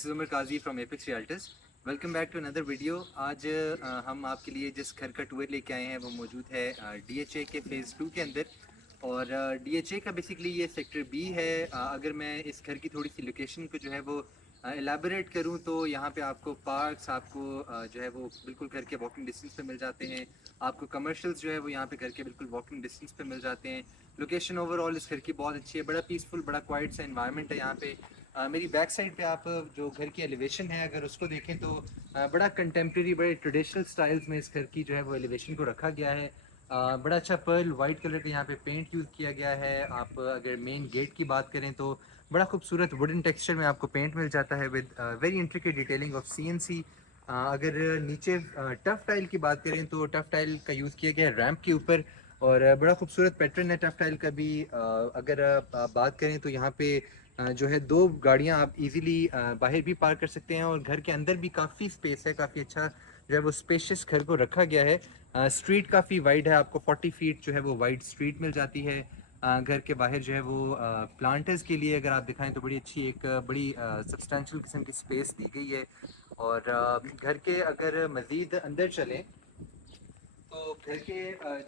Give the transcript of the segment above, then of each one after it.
This is Umar Qazi from Apex Realtors. Welcome back to another video. आज हम आपके लिए जिस घर का टूर लेके आए हैं वो मौजूद है DHA के फ़ेज़ 2 के अंदर। और DHA का बेसिकली ये सेक्टर B है। अगर मैं इस घर की थोड़ी सी लोकेशन को जो है वो एलाबोरेट करूँ तो यहाँ पे आपको पार्क्स आपको जो है वो बिल्कुल घर के वॉकिंग डिस्टेंस पे मिल जाते हैं। आपको कमर्शियल्स जो है वो यहाँ पे घर के बिल्कुल वॉकिंग डिस्टेंस पे मिल जाते हैं। लोकेशन ओवरऑल इस घर की बहुत अच्छी है, बड़ा पीसफुल, बड़ा क्वाइट सा एनवायरनमेंट है यहाँ पे। मेरी बैक साइड पे आप जो घर की एलिवेशन है अगर उसको देखें तो बड़ा कंटेम्प्रेरी, बड़े ट्रेडिशनल स्टाइल्स में इस घर की जो है वो एलिवेशन को रखा गया है। बड़ा अच्छा पर्ल वाइट कलर का यहाँ पे पेंट यूज़ किया गया है। आप अगर मेन गेट की बात करें तो बड़ा खूबसूरत वुडन टेक्सचर में आपको पेंट मिल जाता है with very intricate detailing of CNC। अगर नीचे टफ टाइल की बात करें तो टफ टाइल का यूज़ किया गया है रैम्प के ऊपर, और बड़ा खूबसूरत पैटर्न है टफ टाइल का भी। अगर आप बात करें तो यहाँ पे जो है 2 गाड़ियाँ आप इजीली बाहर भी पार्क कर सकते हैं, और घर के अंदर भी काफ़ी स्पेस है, काफ़ी अच्छा जो है वो स्पेशियस घर को रखा गया है। स्ट्रीट काफ़ी वाइड है, आपको 40 फीट जो है वो वाइड स्ट्रीट मिल जाती है। घर के बाहर जो है वो प्लांटर्स के लिए अगर आप दिखाएं तो बड़ी अच्छी एक बड़ी सब्सटेंशियल किस्म की स्पेस दी गई है। और घर के अगर मज़ीद अंदर चलें तो घर के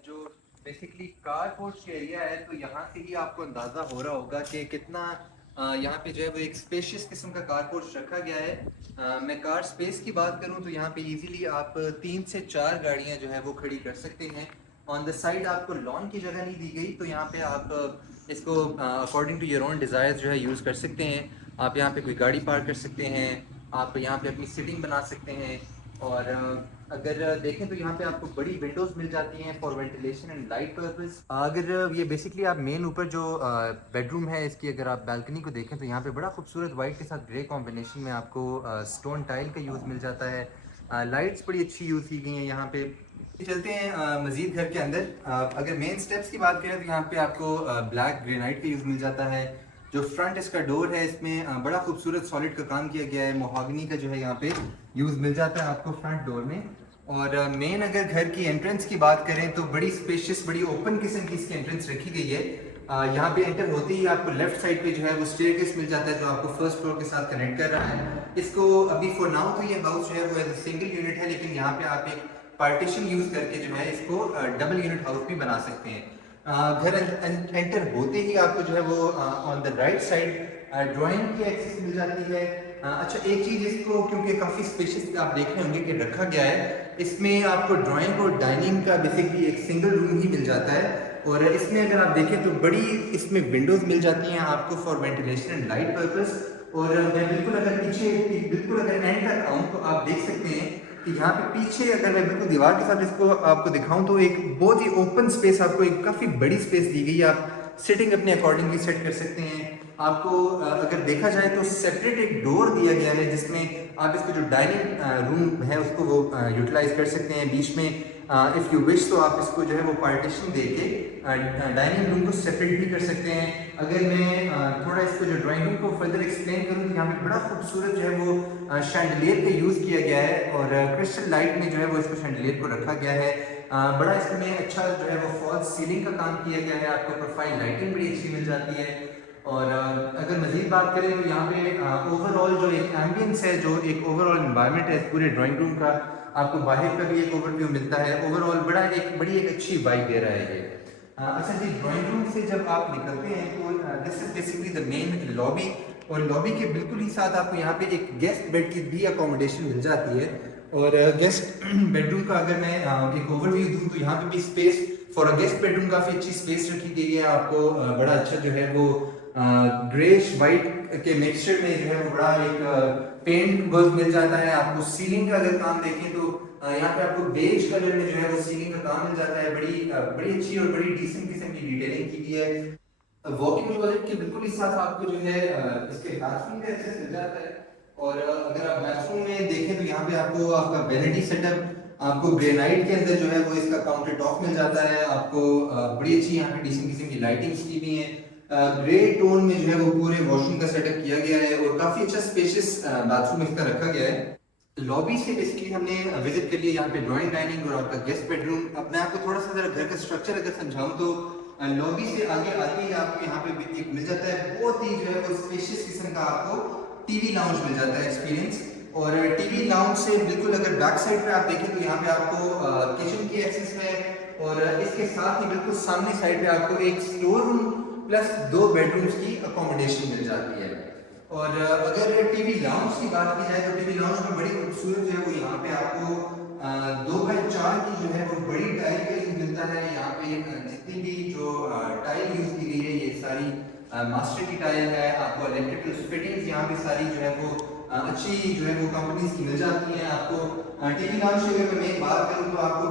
जो बेसिकली कार पोर्च एरिया है तो यहाँ से ही आपको अंदाज़ा हो रहा होगा कि कितना यहाँ पे जो है वो एक स्पेशियस किस्म का कार पोर्च रखा गया है। मैं कार स्पेस की बात करूँ तो यहाँ पे इजीली आप 3 से 4 गाड़ियाँ जो है वो खड़ी कर सकते हैं। ऑन द साइड आपको लॉन की जगह नहीं दी गई, तो यहाँ पे आप इसको according to your own desires जो है यूज़ कर सकते हैं। आप यहाँ पे कोई गाड़ी पार्क कर सकते हैं, आप यहाँ पे अपनी सिटिंग बना सकते हैं। और अगर देखें तो यहाँ पे आपको बड़ी विंडोज़ मिल जाती हैं for ventilation and light purpose. अगर ये बेसिकली आप मेन ऊपर जो बेडरूम है इसकी अगर आप बैल्कनी को देखें तो यहाँ पे बड़ा खूबसूरत वाइट के साथ ग्रे कॉम्बिनेशन में आपको स्टोन टाइल का यूज़ मिल जाता है। लाइट्स बड़ी अच्छी यूज़ की गई हैं यहाँ पे। चलते हैं मज़ीद घर के अंदर। अगर मेन स्टेप्स की बात करें तो यहाँ पे आपको ब्लैक ग्रेनाइट का यूज़ मिल जाता है। जो फ्रंट इसका डोर है इसमें बड़ा खूबसूरत सॉलिड का काम किया गया है, मोहागनी का जो है यहाँ पे यूज़ मिल जाता है आपको फ्रंट डोर में। और मेन अगर घर की एंट्रेंस की बात करें तो बड़ी स्पेशियस, बड़ी ओपन किस्म की इसकी एंट्रेंस रखी गई है। यहाँ पे एंटर होते ही आपको लेफ्ट साइड पे जो है वो स्टेयरकेस मिल जाता है जो आपको फर्स्ट फ्लोर के साथ कनेक्ट कर रहा है। इसको अभी फॉर नाउ तो ये हाउस जो है वो एज ए सिंगल यूनिट है, लेकिन यहाँ पे आप एक पार्टीशन यूज करके जो है इसको डबल यूनिट हाउस भी बना सकते हैं। घर एंटर होते ही आपको जो है वो on the right side drawing की एक्सेस मिल जाती है। अच्छा, एक चीज़ इसको क्योंकि काफ़ी स्पेशियस आप देख रहे होंगे कि रखा गया है, इसमें आपको ड्राइंग और डाइनिंग का बेसिकली एक सिंगल रूम ही मिल जाता है। और इसमें अगर आप देखें तो बड़ी इसमें विंडोज़ मिल जाती हैं आपको for ventilation and light purpose. और मैं बिल्कुल अगर पीछे बिल्कुल अगर एंड तक आऊँ तो आप देख सकते हैं कि यहाँ पे पीछे अगर मैं बिल्कुल दीवार के साथ इसको आपको दिखाऊं तो एक बहुत ही ओपन स्पेस, आपको एक काफ़ी बड़ी स्पेस दी गई है। आप सिटिंग अपने अकॉर्डिंगली सेट कर सकते हैं। आपको अगर देखा जाए तो सेपरेट एक डोर दिया गया है जिसमें आप इसको जो डाइनिंग रूम है उसको वो यूटिलाइज कर सकते हैं। बीच में इफ़ यू विश तो आप इसको जो है वो पार्टीशन देके डाइनिंग रूम को सेपरेट भी कर सकते हैं। अगर मैं थोड़ा इसको जो ड्राइंग रूम को फर्दर एक्सप्लेन करूँ तो यहाँ पे बड़ा खूबसूरत जो है वो शैंडलियर का यूज़ किया गया है, और क्रिस्टल लाइट में जो है वो इसको शैंडलियर को रखा गया है। बड़ा इसमें अच्छा जो है वो फॉल्स सीलिंग का काम किया गया है, आपको प्रोफाइल लाइटिंग बड़ी अच्छी मिल जाती है। और अगर मज़ीद बात करें तो यहाँ पे ओवरऑल जो एक एम्बियंस है, जो एक ओवरऑल इन्वायरमेंट है पूरे ड्राइंग रूम का, आपको बाहर का भी एक ओवरव्यू मिलता है। ओवरऑल बड़ी एक अच्छी वाइब दे रहा है ये। अच्छा जी, ड्राइंग रूम से जब आप निकलते हैं तो this is basically the main lobby, और लॉबी के बिल्कुल ही साथ आपको यहाँ पे एक गेस्ट बेड की भी अकोमोडेशन मिल जाती है। और गेस्ट बेडरूम का अगर मैं एक ओवरव्यू दूँ तो यहाँ पे भी space for a guest bedroom काफ़ी अच्छी स्पेस रखी गई है। आपको बड़ा अच्छा जो है वो ग्रेश वाइट के मिक्सचर में जो है वो बड़ा एक पेंट वर्क मिल जाता है। आपको सीलिंग का अगर काम देखें तो यहाँ पे आपको बेज कलर में जो है वो सीलिंग का काम मिल जाता है। बड़ी अच्छी और बड़ी डिसेंट किस्म की डिटेलिंग की गई है। वॉकिंग क्लोजेट के बिल्कुल ही साथ आपको जो है इसके बाथरूम का एक्सेस मिल जाता है। और अगर आप बाथरूम में देखें तो यहाँ पे आपको आपका वैनिटी सेटअप, आपको ग्रेनाइट के अंदर जो है वो इसका काउंटर टॉप मिल जाता है। आपको बड़ी अच्छी यहाँ पे डिसेंट किस्म की लाइटिंग्स की हुई है। ग्रे टोन में जो है वो पूरे वॉशरूम का सेटअप किया गया है, और काफी अच्छा स्पेशियस बाथरूम इसका रखा गया है। लॉबी से बेसिकली हमने विजिट कर लिया यहाँ पे ड्राइंग डाइनिंग और आपका गेस्ट बेडरूम। अब मैं आपको थोड़ा सा जरा घर का स्ट्रक्चर अगर समझाऊं तो लॉबी से आगे आते ही आपको यहाँ पे एक मिल जाता है बहुत ही जो है वो स्पेशियस किस्म का आपको टीवी लाउंज मिल जाता है एक्सपीरियंस। और टीवी लाउंज से बिल्कुल अगर बैक साइड पे आप देखें तो यहाँ पे आपको किचन की एक्सेस है, और इसके साथ ही बिल्कुल सामने साइड पे आपको एक स्टोर रूम प्लस 2 बेडरूम्स की अकोमोडेशन मिल जाती है। और अगर टीवी लाउंज की बात की जाए तो टीवी लाउंज में बड़ी खूबसूरत जो है वो यहाँ पे आपको 2x4 की जो है वो बड़ी टाइल का यूज मिलता है। यहाँ पे जितनी भी जो टाइल यूज की गई है ये सारी मास्टर की टाइल है। आपको इलेक्ट्रिकल फिटिंग्स यहाँ पे सारी जो है वो अच्छी जो है वो कंपनीज की मिल जाती हैं। आपको टीवी लाउंज की अगर मैं एक बात करूँ तो आपको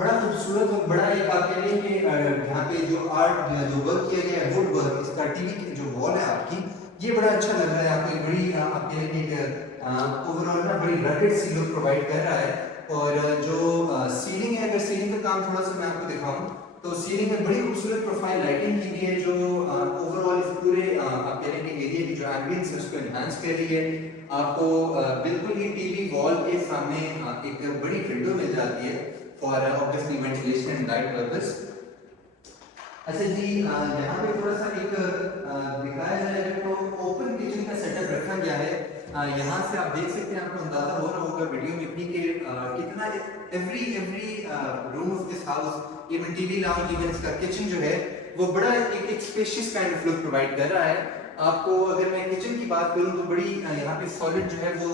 बड़ा खूबसूरत और बड़ा एक आप कह लें कि यहाँ पे जो आर्ट जो वर्क किया गया है वुड वर्क, इसका टीवी की जो वॉल है आपकी ये बड़ा अच्छा लग रहा है। आपको एक बड़ी आप कह लें कि ओवरऑल ना बड़ी रगड सी लुक प्रोवाइड कर रहा है। और जो सीलिंग है, अगर सीलिंग का काम थोड़ा सा मैं आपको दिखाऊं तो सीलिंग में बड़ी खूबसूरत प्रोफाइल लाइटिंग की गई है जो ओवरऑल इस पूरे आप कह लें कि एरिया की जो एम्बियंस है उसको एनहांस कर रही है। आपको बिल्कुल ही टीवी वॉल के सामने एक बड़ी विंडो मिल जाती है for obviously ventilation and light purpose. अच्छा जी, यहाँ पे थोड़ा सा एक दिखाया जाए तो ओपन किचन का सेटअप रखा गया है। यहाँ से आप देख सकते हैं, आपको अंदाजा हो रहा होगा वीडियो में भी कि कितना every room of this house, even TV lounge, even इसका किचन जो है वो बड़ा एक spacious kind of look provide कर रहा है। आपको अगर मैं किचन की बात करूं तो बड़ी यहाँ पे सॉलिड जो है वो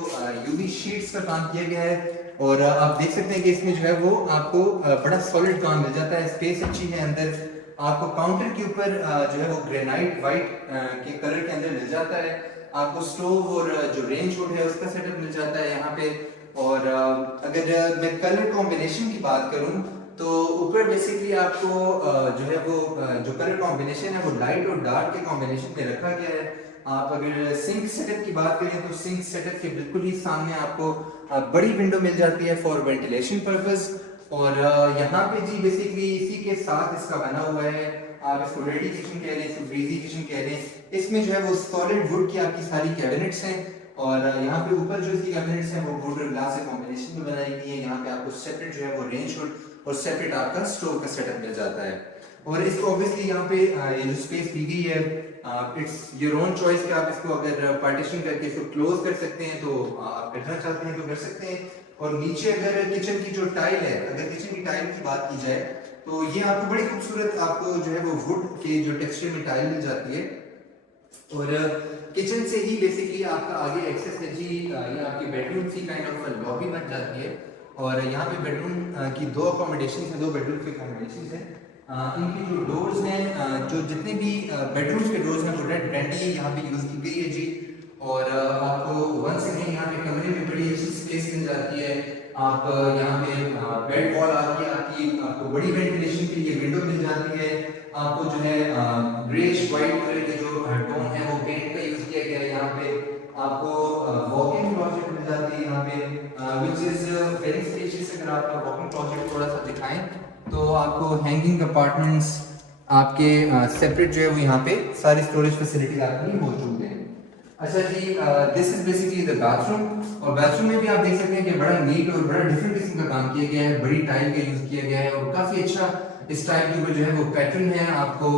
यूवी शीट्स का काम किया गया है। और आप देख सकते हैं कि इसमें जो है वो आपको बड़ा सॉलिड काम मिल जाता है। स्पेस अच्छी है अंदर। आपको काउंटर के ऊपर जो है वो ग्रेनाइट वाइट के कलर के अंदर मिल जाता है। आपको स्टोव और जो रेंज हुड है उसका सेटअप मिल जाता है यहाँ पे। और अगर मैं कलर कॉम्बिनेशन की बात करूँ तो ऊपर बेसिकली आपको जो है वो जो कलर कॉम्बिनेशन है वो लाइट और डार्क के कॉम्बिनेशन में रखा गया है। आप अगर सिंक सेटअप की बात करें तो सिंक सेटअप के बिल्कुल ही सामने आपको बड़ी विंडो मिल जाती है फॉर वेंटिलेशन पर्पस। और यहाँ पे जी बेसिकली इसी के साथ इसका बना हुआ है, आप इसको रेडी किचन कह लें, इसको ब्रीजी किचन कह लें। इसमें जो है वो सॉलिड वुड की आपकी सारी कैबिनेट्स हैं। और यहाँ पे ऊपर जो इसकी कैबिनेट्स हैं वो वुड और ग्लास के कॉम्बिनेशन में बनाई गई है। यहाँ पे आपको सेपरेट जो है वो रेंज हुड और सेपरेट आपका स्टोव का सेटअप मिल जाता है। और इसको ऑब्वियसली यहाँ पे ये जो स्पेस दी गई है इट्स योर ओन चॉइस कि आप इसको अगर पार्टीशन करके इसको क्लोज कर सकते हैं तो आप करना चाहते हैं तो कर सकते हैं। और नीचे अगर किचन की जो टाइल है, अगर किचन की टाइल की बात की जाए तो ये आपको बड़ी खूबसूरत आपको जो है वो वुड के जो टेक्सचर में टाइल मिल जाती है। और किचन से ही बेसिकली आपका आगे एक्सेस है जी, ये आपकी बेडरूम सी काइंड ऑफ लॉबी बन जाती है। और यहाँ पे बेडरूम की 2 अकोमोडेशन है, 2 बेडरूम की अकोमोडेशन है। इनकी जो डोर्स हैं, जो जितने भी बेडरूम्स के डोर्स हैं वो रेड ब्रांडी यहाँ पे यूज़ की गई है जी। और आपको वंस अगेन यहाँ पे कमरे में बड़ी अच्छी स्पेस मिल जाती है। आप यहाँ पे बेड वॉल आपको बड़ी वेंटिलेशन के लिए विंडो मिल जाती है। आपको जो है ग्रेश वाइट कलर के जो टोन है वो पेंट का यूज किया गया है। यहाँ पे आपको वॉकिंग क्लोजेट मिल जाती है यहाँ पे विच इज वेरी स्पेशियस। अगर आपका वॉकिंग क्लोजेट थोड़ा सा दिखाएं तो आपको हैंगिंग कंपार्टमेंट्स आपके सेपरेट जो है वो यहाँ पे सारी स्टोरेज फैसिलिटीज आपकी मौजूद है। अच्छा जी, this is basically the bathroom. और बाथरूम में भी आप देख सकते हैं कि बड़ा नीट और बड़ा डिफरेंट किस्म का काम किया गया है। बड़ी टाइल का यूज किया गया है और काफी अच्छा इस टाइप के ऊपर जो है वो पैटर्न है। आपको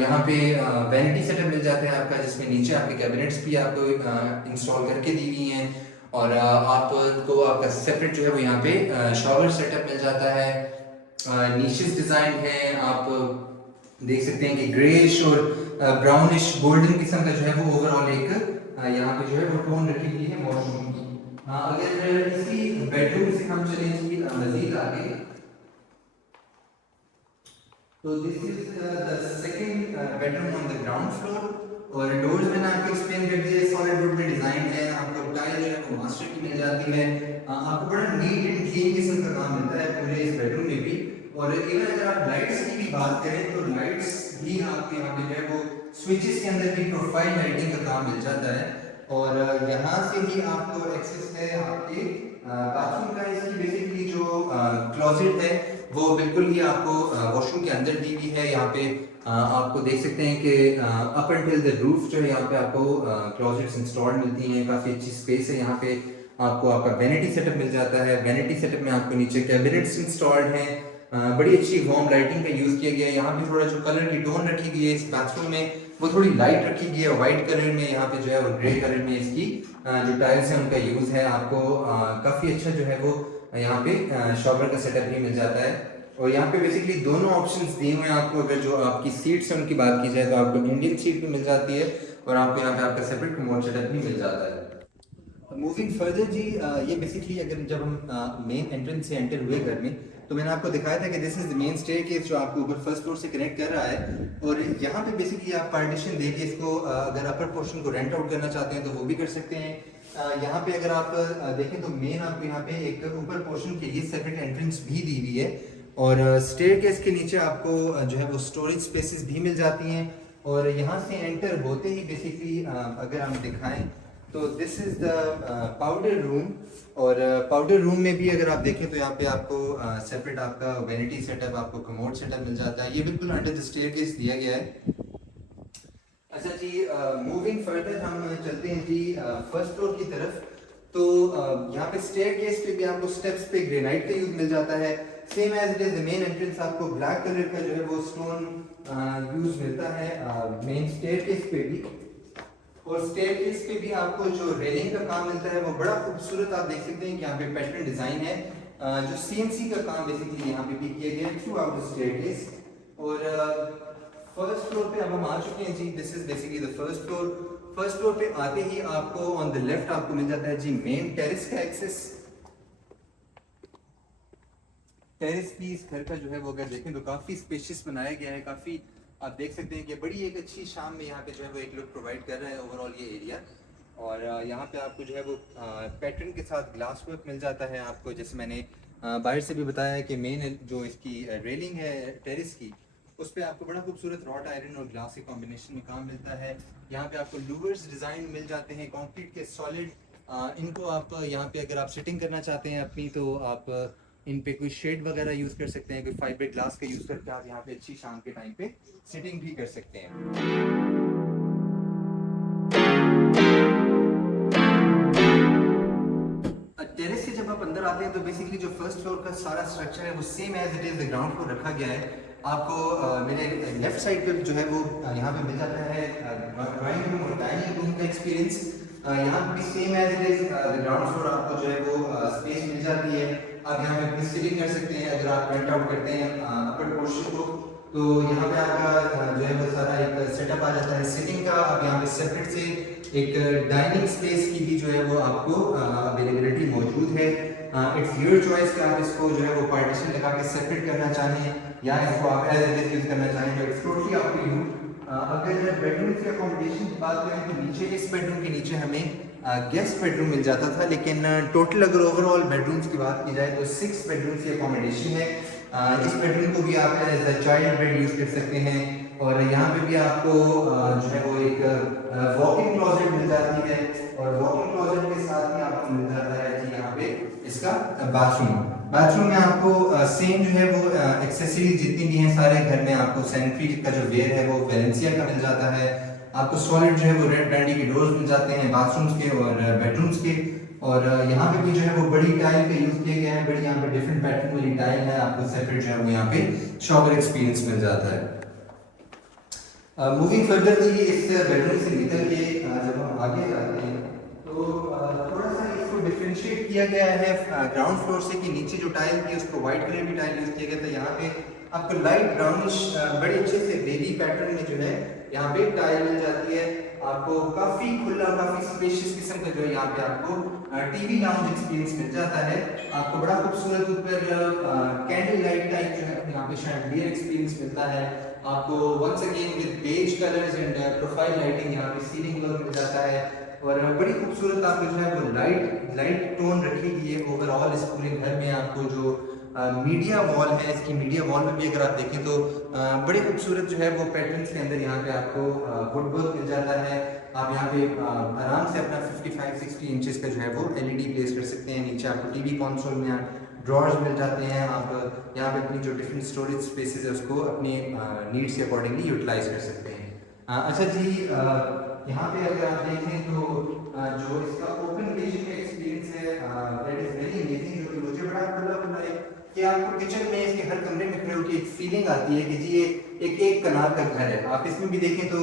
यहाँ पे वैनिटी सेटअप मिल जाता है आपका, जिसमें नीचे आपके कैबिनेट्स भी आपको इंस्टॉल करके दी हुई हैं। और आपको आपका सेपरेट जो है वो यहाँ पे शॉवर सेटअप मिल जाता है। नीशेस डिजाइन है, आप देख सकते हैं कि ग्रेइश और ब्राउनिश गोल्डन किस्म का जो है वो ओवरऑल एक यहाँ पे जो है वो टोन रखी गई है वॉशरूम की। अगर इसी बेडरूम से हम चलें इसकी मजीद आगे तो this is the second bedroom on the ground floor. और डोर्स मैंने आपको एक्सप्लेन कर दिया, सॉलिड वुड में डिजाइन है। आपको टाइल जो है वो मास्टर की मिल जाती है। आपको बड़ा नीट एंड क्लीन किस्म का काम मिलता है पूरे इस बेडरूम में भी। और इवन अगर आप लाइट्स की भी बात करें तो लाइट्स भी आपको यहाँ पे जो है वो स्विचेस के अंदर भी प्रोफाइल लाइटिंग का काम मिल जाता है। और यहाँ से ही आपको एक्सेस है आपके बाथरूम का। इसकी बेसिकली जो क्लोजेट है वो बिल्कुल ही आपको वॉशरूम के अंदर दी हुई है। यहाँ पे आपको देख सकते हैं कि अप एंटिल द रूफ जो है यहाँ पे आपको क्लोजेट्स इंस्टॉल्ड मिलती हैं। काफ़ी अच्छी स्पेस है यहाँ पे। आपको आपका वैनिटी सेटअप मिल जाता है। वैनिटी सेटअप में आपको नीचे कैबिनेट्स इंस्टॉल्ड हैं। बड़ी अच्छी वार्म लाइटिंग का यूज़ किया गया है। यहाँ पे थोड़ा जो कलर की टोन रखी गई है इस बाथरूम में वो थोड़ी लाइट रखी गई है, वाइट कलर में यहाँ पे जो है वो ग्रे कलर में इसकी जो टाइल्स है उनका यूज़ है। आपको काफ़ी अच्छा जो है वो यहाँ पे शॉवर का सेटअप भी मिल जाता है। और यहाँ पे बेसिकली दोनों ऑप्शंस दिए हुए हैं आपको। अगर जो आपकी सीट्स है उनकी बात की जाए तो आपको इंडियन सीट भी मिल जाती है और आपको यहाँ पे आपका सेपरेट कमोड सेटअप भी मिल जाता है। मूविंग फर्दर जी, ये बेसिकली अगर जब हम मेन एंट्रेंस से एंटर हुए घर में तो मैंने आपको दिखाया था कि this is the main staircase जो आपको ऊपर फर्स्ट फ्लोर से कनेक्ट कर रहा है। और यहाँ पे बेसिकली आप पार्टीशन देके इसको अगर अपर पोर्शन को रेंट आउट करना चाहते हैं तो वो भी कर सकते हैं। यहाँ पे अगर आप देखें तो मेन आपको यहाँ पे एक ऊपर पोर्शन के लिए सेपरेट एंट्रेंस भी दी हुई है और स्टेयरकेस के नीचे आपको जो है वो स्टोरेज स्पेसेस भी मिल जाती हैं। और यहाँ से एंटर होते ही बेसिकली अगर हम दिखाएं तो this is the powder room. और पाउडर रूम में भी अगर आप देखें तो यहाँ पे आपको सेपरेट आपका वैनिटी सेटअप, आपको कमोड सेटअप मिल जाता है। ये बिल्कुल अंडर द स्टेयरकेस दिया गया है। अच्छा जी, मूविंग फर्दर हम चलते हैं जी फर्स्ट फ्लोर की तरफ। तो यहाँ पे स्टेयरकेस पे भी आपको स्टेप्स पे ग्रेनाइट का यूज मिल जाता है। Same as it is the main entrance आपको ब्लैक कलर का जो है वो स्टोन यूज मिलता है मेन स्टेयरकेस पे भी। और स्टेयरकेस पे भी आपको जो रेलिंग का काम मिलता है वो बड़ा खूबसूरत आप देख सकते हैं कि यहाँ पे पैटर्न डिजाइन है जो सीएनसी का काम बेसिकली यहाँ पे भी किया गया है थ्रू आउट द स्टेयरकेस। और फर्स्ट फ्लोर पे अब हम आ चुके हैं जी। This is basically the first floor. First floor पे आते ही आपको ऑन द लेफ्ट आपको मिल जाता है जी मेन टेरेस का एक्सेस। टेरेस भी इस घर का जो है वो अगर देखें तो काफी स्पेशियस बनाया गया है। काफी आप देख सकते हैं कि बड़ी एक अच्छी शाम में यहाँ पे जो है वो एक लुक प्रोवाइड कर रहा है ओवरऑल ये एरिया। और यहाँ पे आपको जो है वो पैटर्न के साथ ग्लास वर्क मिल जाता है आपको। जैसे मैंने बाहर से भी बताया कि मेन जो इसकी रेलिंग है टेरेस की उस पर आपको बड़ा खूबसूरत रॉट आयरन और ग्लास के कॉम्बिनेशन में काम मिलता है। यहाँ पे आपको लूवर्स डिज़ाइन मिल जाते हैं कंक्रीट के सॉलिड। इनको आप यहाँ पे अगर आप सिटिंग करना चाहते हैं अपनी तो आप इन पे कोई शेड वगैरह यूज़ कर सकते हैं। कोई फाइबर ग्लास का यूज़ करके आप यहाँ पे अच्छी शाम के टाइम पे सिटिंग भी कर सकते हैं। टेरेस से जब आप अंदर आते हैं तो बेसिकली जो फर्स्ट फ्लोर का सारा स्ट्रक्चर है वो same as it is the ground floor रखा गया है। आपको मेरे लेफ्ट साइड पर जो है वो यहाँ पे मिल जाता है ड्राइंग रूम और डाइनिंग रूम का एक्सपीरियंस। यहाँ पे भी same as it is the ground floor आपको जो है वो स्पेस मिल जाती है। आप यहाँ पे अपनी सिटिंग कर सकते हैं। अगर आप रेंट आउट करते हैं अपर पोर्शन को तो यहाँ पे आपका जो है वो सारा एक सेटअप आ जाता है सिटिंग का। अब यहाँ पे सेपरेट से एक डाइनिंग स्पेस की भी जो है वो आपको अवेलेबिलिटी मौजूद है। इट्स योर चॉइस कि आप इसको जो है वो पार्टीशन लगा के सेपरेट करना चाहें या इसको आप एज इट इज यूज करना चाहें तो it's totally up to you. अगर बेडरूम की अकोमोडेशन की बात करें तो नीचे इस बेडरूम के नीचे हमें गेस्ट बेडरूम मिल जाता था। लेकिन टोटल अगर ओवरऑल बेडरूम्स की बात की जाए तो 6 बेडरूम की अकोमोडेशन है। इस बेडरूम को भी आप as a child bed use कर सकते हैं। और यहाँ पे भी आपको जो है वो एक वॉक-इन क्लोजेट मिल जाती है और वॉक-इन क्लोजेट के साथ ही आपको मिल जाता है कि यहाँ पे इसका बाथरूम में आपको सेम जो है वो एक्सेसरीज जितनी भी हैं सारे घर में आपको सैनिटरी का जो वेयर है वो वेलेंसिया का मिल जाता है। आपको सॉलिड जो है वो रेड ब्रांडी के डोर्स मिल जाते हैं बाथरूम्स के और बेडरूम्स के। और यहाँ पे भी जो है वो बड़ी टाइल का यूज किया गया है। बड़ी यहाँ पे डिफरेंट पैटर्न वाली टाइल है। आपको सेपरेट जो है वो यहाँ पे शॉवर एक्सपीरियंस मिल जाता है। मूविंग फर्दर जी इस बेडरूम से निकल के जब हम आगे जाते हैं तो थोड़ा सा इसको डिफरेंशिएट किया गया है ग्राउंड फ्लोर से कि नीचे जो टाइल थी उसको व्हाइट कलर की टाइल यूज किया गया था। यहाँ पे आपको लाइट ब्राउनिश बड़े अच्छे से बेबी पैटर्न में जो है यहाँ पे टाइल मिल जाती है। आपको काफी खुला काफी स्पेशियस किस्म का जो है यहाँ पे आपको टीवी लाउंज एक्सपीरियंस मिल जाता है। आपको बड़ा खूबसूरत ऊपर कैंडल लाइट टाइप जो है यहाँ पे शैंडलियर एक्सपीरियंस मिलता है। आपको once again with beige colours and profile lighting यहाँ पे सीलिंग वर्क मिल जाता है। और बड़ी खूबसूरत आपको जो है वो लाइट टोन रखी गई है ओवरऑल इस पूरे घर में। आपको जो मीडिया वॉल है इसकी मीडिया वॉल में भी अगर आप देखें तो बड़े खूबसूरत जो है वो पैटर्न्स के अंदर यहाँ पे आपको वुड वर्क मिल जाता है। आप यहाँ पे आराम से अपना 55-60 इंचेस का जो है वो एलईडी प्लेस कर सकते हैं। नीचे आपको टीवी कंसोल में ड्रॉर्स मिल जाते हैं। आप यहाँ पे अपनी जो डिफरेंट स्टोरेज स्पेसेस है उसको अपनी नीड्स के अकॉर्डिंगली यूटिलाइज कर सकते हैं। अच्छा जी, यहाँ पे अगर आप देखें तो जो इसका ओपन किचन का एक्सपीरियंस है दैट इज वेरी अमेजिंग। जो कि मुझे बड़ा खुला एक कि आपको किचन में इसके हर कमरे में खड़े होकर एक फीलिंग आती है कि जी ये एक कनाल का घर है। आप इसमें भी देखें तो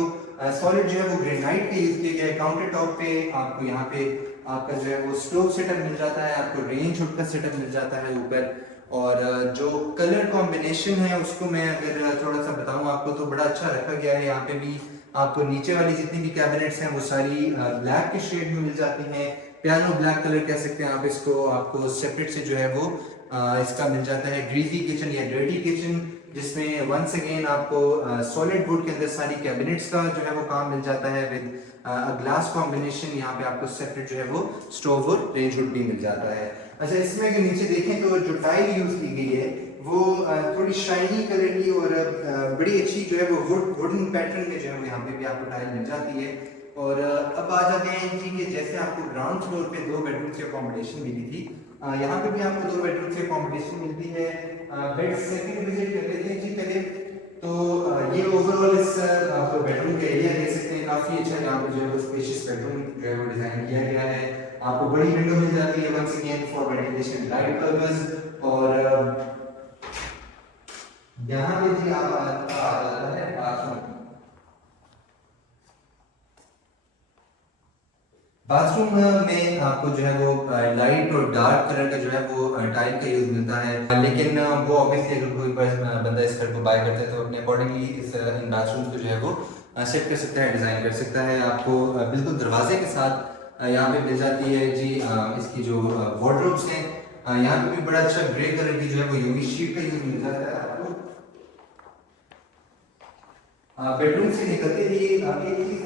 सॉलिड जो है वो ग्रेनाइट का यूज किया गया है। काउंटर टॉप पे आपको यहाँ पे आपका जो है वो स्टोव सेटअप मिल जाता है, आपको रेंज हुड का सेटअप मिल जाता है ऊपर। और जो कलर कॉम्बिनेशन है उसको मैं अगर थोड़ा सा बताऊं आपको तो बड़ा अच्छा रखा गया है। यहाँ पे भी आपको नीचे वाली जितनी भी कैबिनेट्स हैं वो सारी ब्लैक के शेड में मिल जाती हैं। पियानो ब्लैक कलर कह सकते हैं आप इसको। आपको सेपरेट से जो है वो इसका मिल जाता है ग्रीजी किचन या डर्टी किचन, जिसमें वंस अगेन आपको सॉलिड वुड के अंदर सारी कैबिनेट्स का जो है वो काम मिल जाता है विद ग्लास कॉम्बिनेशन। यहाँ पे आपको सेपरेट जो है वो स्टोव और रेंज हुड भी मिल जाता है। अच्छा, इसमें अगर नीचे देखें तो जो टाइल यूज की गई है वो थोड़ी शाइनी कलर की और बड़ी अच्छी जो है वो वुडन पैटर्न में जो है यहाँ पे भी आपको टाइल मिल जाती है। और अब आ जाते हैं जी कि जैसे आपको ग्राउंड फ्लोर पे 2 बेडरूम की अकोमोडेशन मिली थी, यहाँ पे भी आपको 2 बेडरूम की अकोमोडेशन मिलती है। बेड सेकंड विजिट कर लेते हैं जी पहले। तो ये ओवरऑल इस आपको बेडरूम का एरिया देख सकते हैं, काफी अच्छा यहाँ पे जो है स्पेशियस बेडरूम जो है वो डिजाइन किया गया है। आपको बड़ी विंडो मिल जाती है once again for ventilation light purpose. और यहाँ पे जी आप आ जाता है बाथरूम। बाथरूम में आपको जो है वो लाइट और डार्क कलर का जो है वो टाइल का यूज मिलता है, लेकिन वो ऑब्वियसली अगर कोई बंदा इस घर को बाय करता है तो अपने अकॉर्डिंगली इस इन बाथरूम को जो है वो सेट कर सकता है, डिजाइन कर सकता है। आपको बिल्कुल दरवाजे के साथ यहाँ पे मिल जाती है जी इसकी जो वार्डरोब्स हैं। यहाँ पे भी बड़ा अच्छा ग्रे कलर की जो है वो यूवी शीट का यूज मिल जाता है आपको। बेडरूम से निकलते ही एक चीज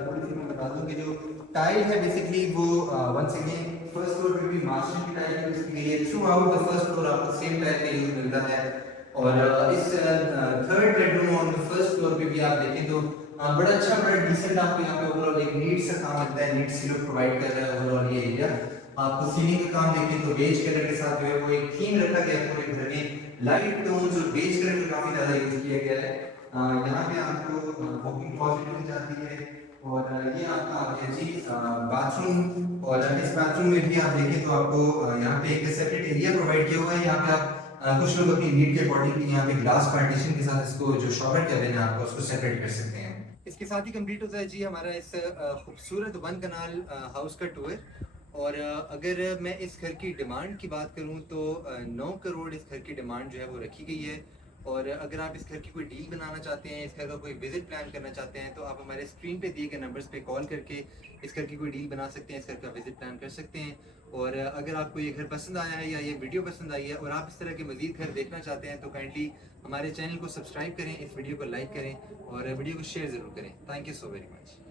थोड़ी सी मैं बता दूं कि जो टाइल है बेसिकली वो वंस अगेन फर्स्ट फ्लोर पे भी मास्टर की टाइल यूज की गई है। Throughout the first floor आपको सेम टाइल का यूज मिलता है। और इस third bedroom on the first floor पे भी आप देखें तो बड़ा अच्छा बड़ा डिसेंट आपको यहाँ पे ओवरऑल एक नीट सा काम मिलता है। नीट सी लुक प्रोवाइड कर रहा है ओवरऑल ये एरिया। आपको सीलिंग का काम देखें तो बेज कलर के साथ जो है वो एक थीम रखा गया है पूरे घर में। लाइट टोन्स और बेज कलर का काफी ज्यादा यूज किया गया है। यहाँ पे आपको वॉकिंग क्लोजेट मिल जाती है। और ये आपका आ गया जी बाथरूम। और इस बाथरूम में भी आप देखें तो आपको यहाँ पे एक सेपरेट एरिया प्रोवाइड किया हुआ है। यहाँ पे आप कुछ लोग अपनी नीड के अकॉर्डिंग यहाँ पे ग्लास पार्टीशन के साथ इसको जो शॉवर कैबिन है आपको उसको सेपरेट कर सकते हैं। इसके साथ ही कंप्लीट होता है जी हमारा इस खूबसूरत वन कनाल हाउस का टूर। और अगर मैं इस घर की डिमांड की बात करूं तो 9 करोड़ इस घर की डिमांड जो है वो रखी गई है। और अगर आप इस घर की कोई डील बनाना चाहते हैं, इस घर का कोई विजिट प्लान करना चाहते हैं, तो आप हमारे स्क्रीन पे दिए गए नंबर्स पे कॉल करके इस घर की कोई डील बना सकते हैं, इस घर का विजिट प्लान कर सकते हैं। और अगर आपको ये घर पसंद आया है या ये वीडियो पसंद आई है और आप इस तरह के मजीद घर देखना चाहते हैं तो काइंडली हमारे चैनल को सब्सक्राइब करें, इस वीडियो को लाइक करें और वीडियो को शेयर ज़रूर करें। Thank you so very much.